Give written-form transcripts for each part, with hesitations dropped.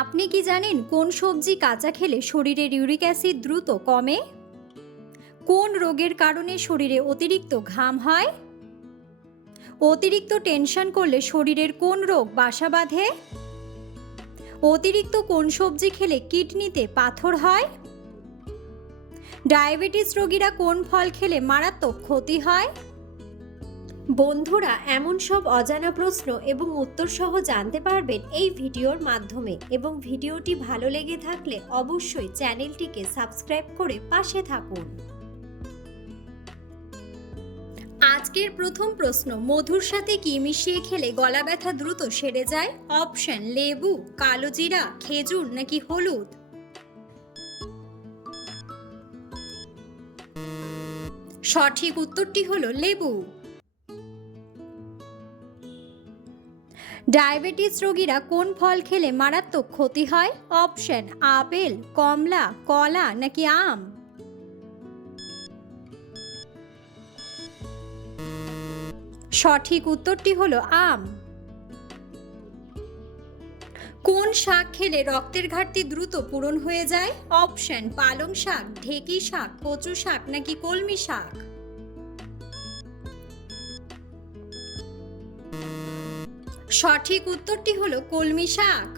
আপনি কি জানেন কোন সবজি কাঁচা খেলে শরীরের ইউরিক অ্যাসিড দ্রুত কমে? কোন রোগের কারণে শরীরে অতিরিক্ত ঘাম হয়? অতিরিক্ত টেনশন করলে শরীরের কোন রোগ বাসা বাঁধে? অতিরিক্ত কোন সবজি খেলে কিডনিতে পাথর হয়? ডায়াবেটিস রোগীরা কোন ফল খেলে মারাত্মক ক্ষতি হয়? বন্ধুরা, এমন সব অজানা প্রশ্ন এবং উত্তর সহ জানতে পারবেন এই ভিডিওর মাধ্যমে, এবং ভিডিওটি ভালো লেগে থাকলে অবশ্যই চ্যানেলটিকে সাবস্ক্রাইব করে পাশে থাকুন। আজকের প্রথম প্রশ্ন, মধুর সাথে কি মিশিয়ে খেলে গলা ব্যথা দ্রুত সেরে যায়? অপশন: লেবু, কালো জিরা, খেজুর নাকি হলুদ? সঠিক উত্তরটি হলো লেবু। ডায়াবেটিস রোগীরা কোন ফল খেলে মারাত্মক ক্ষতি হয়? অপশন: আপেল, কমলা, কলা নাকি আম? সঠিক উত্তরটি হলো আম। কোন শাক খেলে রক্তের ঘাটতি দ্রুত পূরণ হয়ে যায়? অপশন: পালং শাক, ঢেঁকি শাক, কচু শাক নাকি কলমি শাক? সঠিক উত্তরটি হলো কলমি শাক।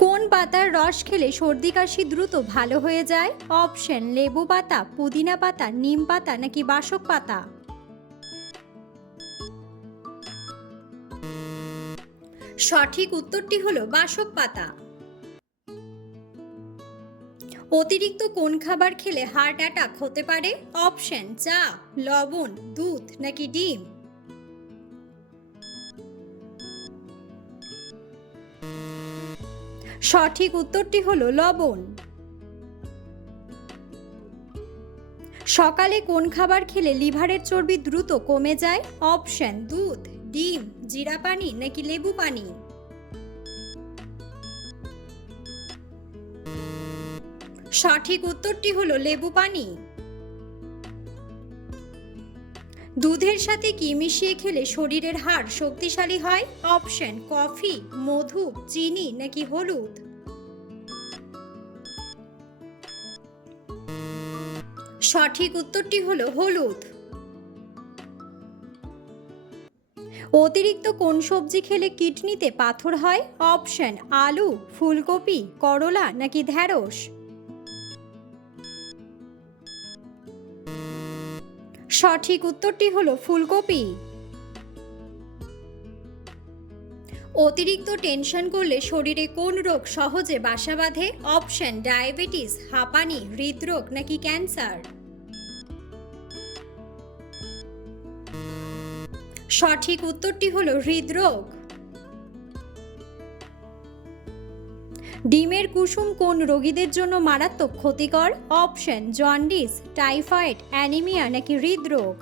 কোন পাতার রস খেলে সর্দি কাশি দ্রুত ভালো হয়ে যায়? অপশন: লেবু পাতা, পুদিনা পাতা, নিম পাতা নাকি বাসক পাতা? সঠিক উত্তরটি হলো বাসক পাতা। অতিরিক্ত কোন খাবার খেলে হার্ট অ্যাটাক হতে পারে? অপশন: চা, লবণ, দুধ নাকি ডিম? সঠিক উত্তরটি হলো লবণ। সকালে কোন খাবার খেলে লিভারের চর্বি দ্রুত কমে যায়? অপশন: দুধ, ডিম, জিরা পানি নাকি লেবু পানি? সঠিক উত্তরটি হলো লেবু পানি। দুধের সাথে কি মিশিয়ে খেলে শরীরের হাড় শক্তিশালী হয়? অপশন: কফি, মধু, চিনি নাকি হলুদ? সঠিক উত্তরটি হলো হলুদ। অতিরিক্ত কোন সবজি খেলে কিডনিতে পাথর হয়? অপশন: আলু, ফুলকপি, করলা নাকি ঢ্যাঁড়স? সঠিক উত্তরটি হলো ফুলকপি। অতিরিক্ত টেনশন করলে শরীরে কোন রোগ সহজে বাসা বাঁধে? অপশন: ডায়াবেটিস, হাঁপানি, হৃদরোগ নাকি ক্যান্সার? সঠিক উত্তরটি হলো হৃদরোগ। ডিমের কুসুম কোন রোগীদের জন্য মারাত্মক ক্ষতিকর? অপশন: জন্ডিস, টাইফয়েড, অ্যানিমিয়া নাকি হৃদরোগ?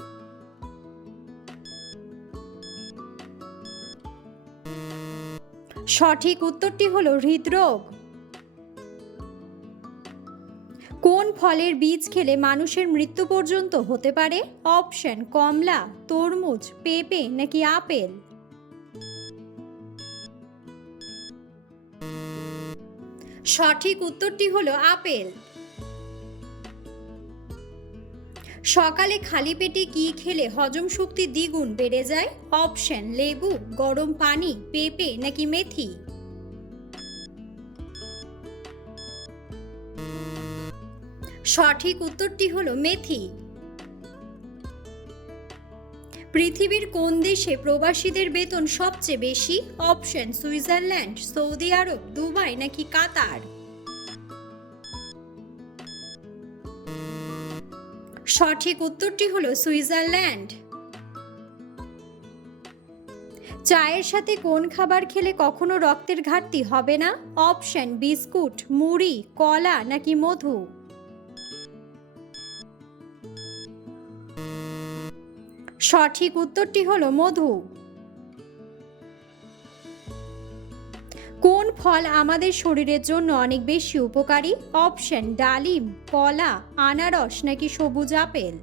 সঠিক উত্তরটি হলো হৃদরোগ। কোন ফলের বীজ খেলে মানুষের মৃত্যু পর্যন্ত হতে পারে? অপশন: কমলা, তরমুজ, পেঁপে নাকি আপেল? সঠিক উত্তরটি হলো আপেল। সকালে খালি পেটে কি খেলে হজম শক্তি দ্বিগুণ বেড়ে যায়? অপশন: লেবু, গরম পানি, পেঁপে নাকি মেথি? সঠিক উত্তরটি হলো মেথি। পৃথিবীর কোন দেশে প্রবাসীদের বেতন সবচেয়ে বেশি? অপশন: সুইজারল্যান্ড, সৌদি আরব, দুবাই নাকি কাতার? সঠিক উত্তরটি হলো সুইজারল্যান্ড। চায়ের সাথে কোন খাবার খেলে কখনো রক্তের ঘাটতি হবে না? অপশন: বিস্কুট, মুড়ি, কলা নাকি মধু? সঠিক উত্তরটি হলো মধু। কোন ফল আমাদের শরীরের জন্য অনেক বেশি উপকারী? অপশন: ডালিম, কলা, আনারস নাকি সবুজ আপেল?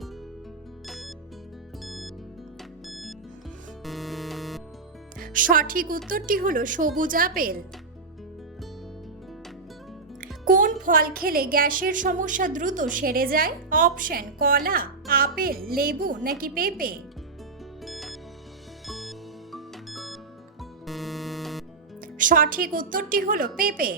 সঠিক উত্তরটি হলো সবুজ আপেল। কোন ফল খেলে গ্যাসের সমস্যা দ্রুত সেরে যায়? অপশন: কলা, আপেল, লেবু নাকি পেঁপে। সঠিক উত্তরটি হলো পেঁপে।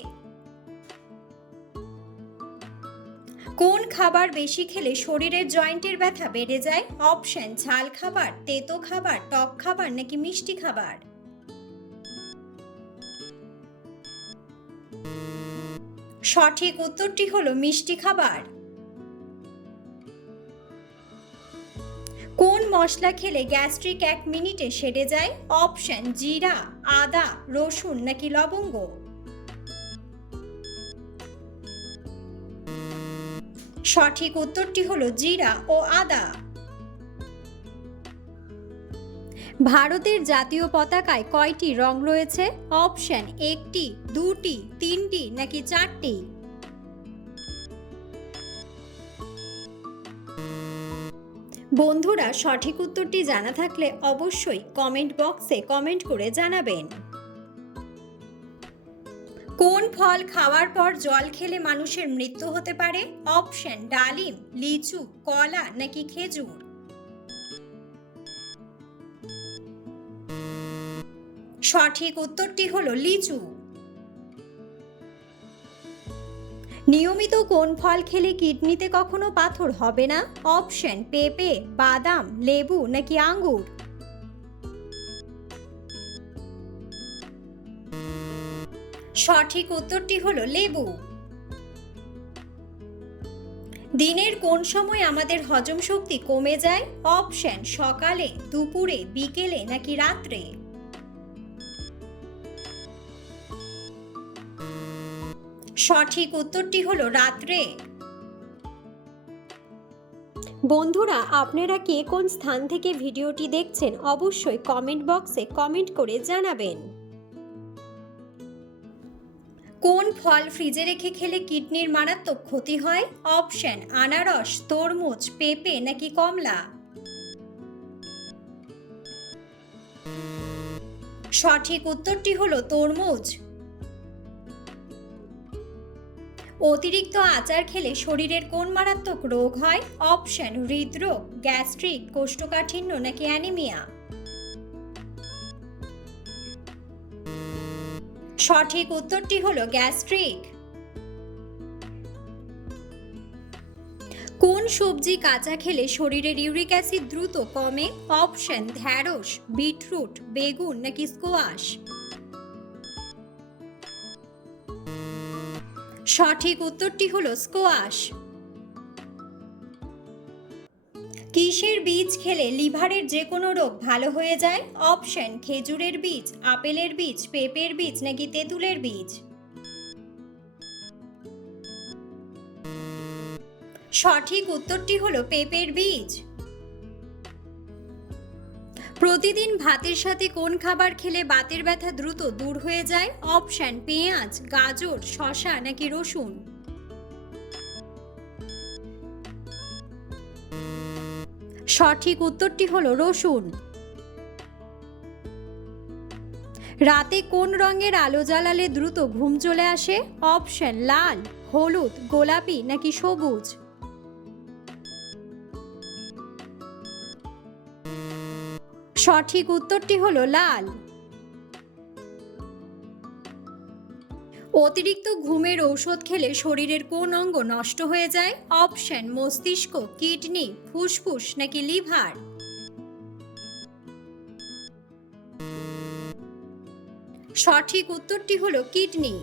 কোন খাবার বেশি খেলে শরীরের জয়েন্টের ব্যথা বেড়ে যায়? অপশন: ঝাল খাবার, তেতো খাবার, টক খাবার নাকি মিষ্টি খাবার। সঠিক উত্তরটি হলো মিষ্টি খাবার। কোন মশলা খেলে গ্যাস্ট্রিক 1 মিনিটে সেরে যায়? অপশন: জিরা, আদা, রসুন নাকি লবঙ্গ। সঠিক উত্তরটি হলো জিরা ও আদা। ভারতের জাতীয় পতাকায় কয়টি রং রয়েছে? অপশন: 1টি, 2টি, 3টি নাকি 4টি। বন্ধুরা, সঠিক উত্তরটি জানা থাকলে অবশ্যই কমেন্ট বক্সে কমেন্ট করে জানাবেন। কোন ফল খাওয়ার পর জল খেলে মানুষের মৃত্যু হতে পারে? অপশন: ডালিম, লিচু, কলা নাকি খেজুর। সঠিক উত্তরটি হলো লিচু। নিয়মিত কোন ফল খেলে কিডনিতে কখনো পাথর হবে না? অপশন: পেঁপে, বাদাম, লেবু নাকি আঙ্গুর। সঠিক উত্তরটি হলো লেবু। দিনের কোন সময় আমাদের হজম শক্তি কমে যায়? অপশন: সকালে, দুপুরে, বিকেলে নাকি রাত্রে। সঠিক উত্তরটি হলো রাত্রে। বন্ধুরা, আপনারা কে কোন স্থান থেকে ভিডিওটি দেখছেন অবশ্যই কমেন্ট বক্সে কমেন্ট করে জানাবেন। কোন ফল ফ্রিজে রেখে খেলে কিডনির মারাত্মক ক্ষতি হয়? অপশন: আনারস, তরমুজ, পেঁপে নাকি কমলা। সঠিক উত্তরটি হলো তরমুজ। অতিরিক্ত আচার খেলে শরীরের কোন মারাত্মক রোগ হয়? অপশন: হৃদরোগ, গ্যাস্ট্রিক, কোষ্ঠকাঠিন্য নাকি অ্যানিমিয়া। সঠিক উত্তরটি হলো গ্যাস্ট্রিক। কোন সবজি কাঁচা খেলে শরীরের ইউরিক অ্যাসিড দ্রুত কমে? অপশন: ঢ্যাঁড়স, বিটরুট, বেগুন নাকি স্কোয়াশ। সঠিক উত্তরটি হলো স্কোয়াশ। কিসের বীজ খেলে লিভারের যে কোনো রোগ ভালো হয়ে যায়? অপশন: খেজুরের বীজ, আপেলের বীজ, পেঁপের বীজ নাকি তেঁতুলের বীজ। সঠিক উত্তরটি হলো পেঁপের বীজ। প্রতিদিন ভাতের সাথে কোন খাবার খেলে বাতের ব্যথা দ্রুত দূর হয়ে যায়? অপশন: পেঁয়াজ, গাজর, শসা নাকি রসুন। সঠিক উত্তরটি হলো রসুন। রাতে কোন রঙের আলো জ্বালালে দ্রুত ঘুম চলে আসে? অপশন: লাল, হলুদ, গোলাপি নাকি সবুজ। সঠিক উত্তরটি হলো লাল। অতিরিক্ত ঘুমের ঔষধ খেলে শরীরের কোন অঙ্গ নষ্ট হয়ে যায়? অপশন: মস্তিষ্ক, কিডনি, ফুসফুস নাকি লিভার। সঠিক উত্তরটি হলো কিডনি।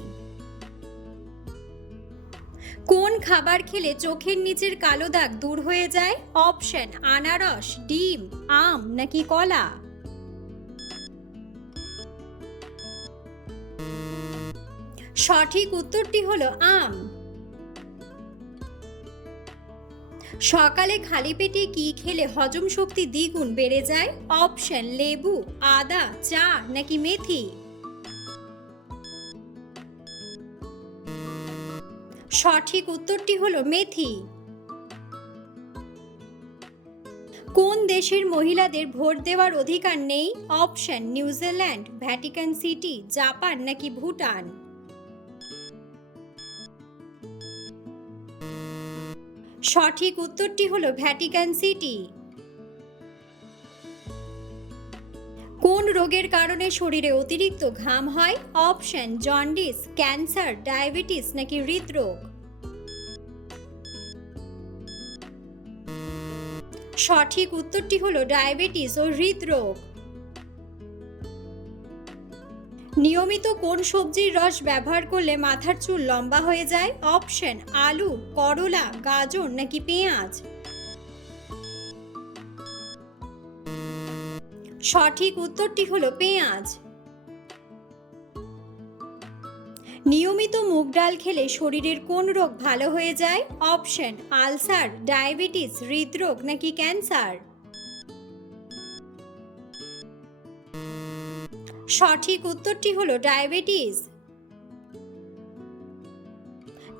কোন খাবার খেলে চোখের নিচের কালো দাগ দূর হয়ে যায়? অপশন: আনারস, ডিম, আম নাকি কলা। সঠিক উত্তরটি হলো আম। সকালে খালি পেটে কি খেলে হজম শক্তি দ্বিগুণ বেড়ে যায়? অপশন: লেবু, আদা, চা নাকি মেথি। সঠিক উত্তরটি হলো মেথি। কোন দেশের মহিলাদের ভোট দেওয়ার অধিকার নেই? Option New Zealand, Vatican city, Japan নাকি ভুটান। সঠিক উত্তরটি হলো ভ্যাটিকান সিটি। কোন রোগের কারণে শরীরে অতিরিক্ত ঘাম হয়? অপশন জন্ডিস, ক্যান্সার, ডায়াবেটিস নাকি হৃদরোগ। সঠিক উত্তরটি হলো ডায়াবেটিস ও হৃদরোগ। নিয়মিত কোন সবজির রস ব্যবহার করলে মাথার চুল লম্বা হয়ে যায়? অপশন আলু, করলা, গাজর নাকি পেঁয়াজ। সঠিক উত্তরটি হলো পেঁয়াজ। নিয়মিত মুগ ডাল খেলে শরীরের কোন রোগ ভালো হয়ে যায়? অপশন আলসার, ডায়াবেটিস, হৃদরোগ নাকি ক্যান্সার। সঠিক উত্তরটি হলো ডায়াবেটিস।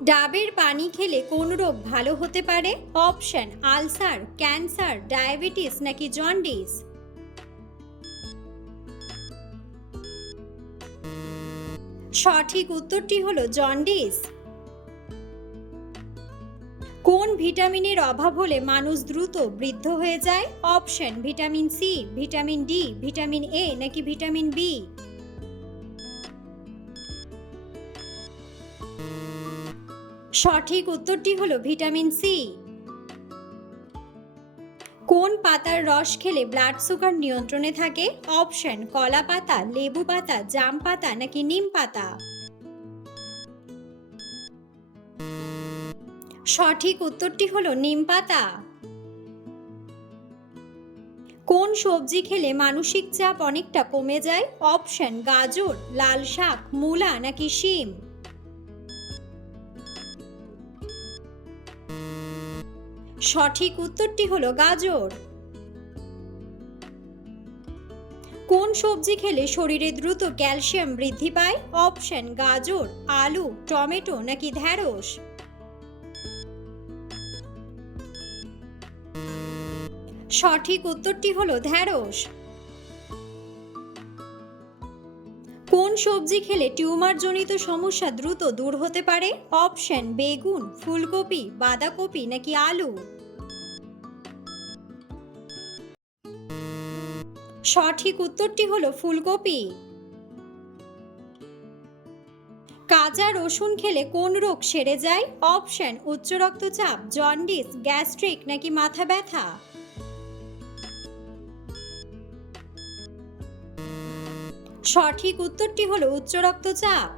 ডাবের পানি খেলে কোন রোগ ভালো হতে পারে? অপশন আলসার, ক্যান্সার, ডায়াবেটিস নাকি জন্ডিস। সঠিক উত্তরটি হলো জন্ডিস। কোন ভিটামিনের অভাব হলে মানুষ দ্রুত বৃদ্ধ হয়ে যায়? Option vitamin C, vitamin D, vitamin A নাকি ভিটামিন বি। সঠিক উত্তরটি হলো ভিটামিন সি। কোন পাতার রস খেলে ব্লাড সুগার নিয়ন্ত্রণে থাকে? অপশন কলা পাতা, লেবু পাতা, জাম পাতা নাকি নিম পাতা। সঠিক উত্তরটি হলো নিম পাতা। কোন সবজি খেলে মানসিক চাপ অনেকটা কমে যায়? অপশন গাজর, লাল শাক, মূলা নাকি শিম। সঠিক উত্তরটি হলো গাজর। কোন সবজি খেলে শরীরে দ্রুত ক্যালসিয়াম বৃদ্ধি পায়? অপশন গাজর, আলু, টমেটো নাকি ঢ্যাঁড়স। সঠিক উত্তরটি হলো ঢ্যাঁড়স। কোন সবজি খেলে টিউমারজনিত সমস্যা দ্রুত দূর হতে পারে? অপশন বেগুন, ফুলকপি, বাঁধাকপি নাকি আলু। সঠিক উত্তরটি হলো ফুলকপি। কাঁচা রসুন খেলে কোন রোগ সেরে যায়? অপশন উচ্চ রক্তচাপ, জন্ডিস, গ্যাস্ট্রিক নাকি মাথা ব্যথা। সঠিক উত্তরটি হলো উচ্চ রক্তচাপ।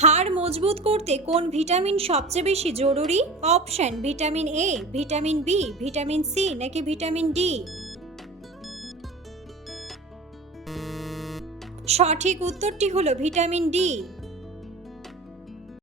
হাড় মজবুত করতে কোন ভিটামিন সবচেয়ে বেশি জরুরি? Option vitamin A, vitamin B, vitamin C নাকি ভিটামিন ডি। সঠিক উত্তরটি হলো ভিটামিন ডি।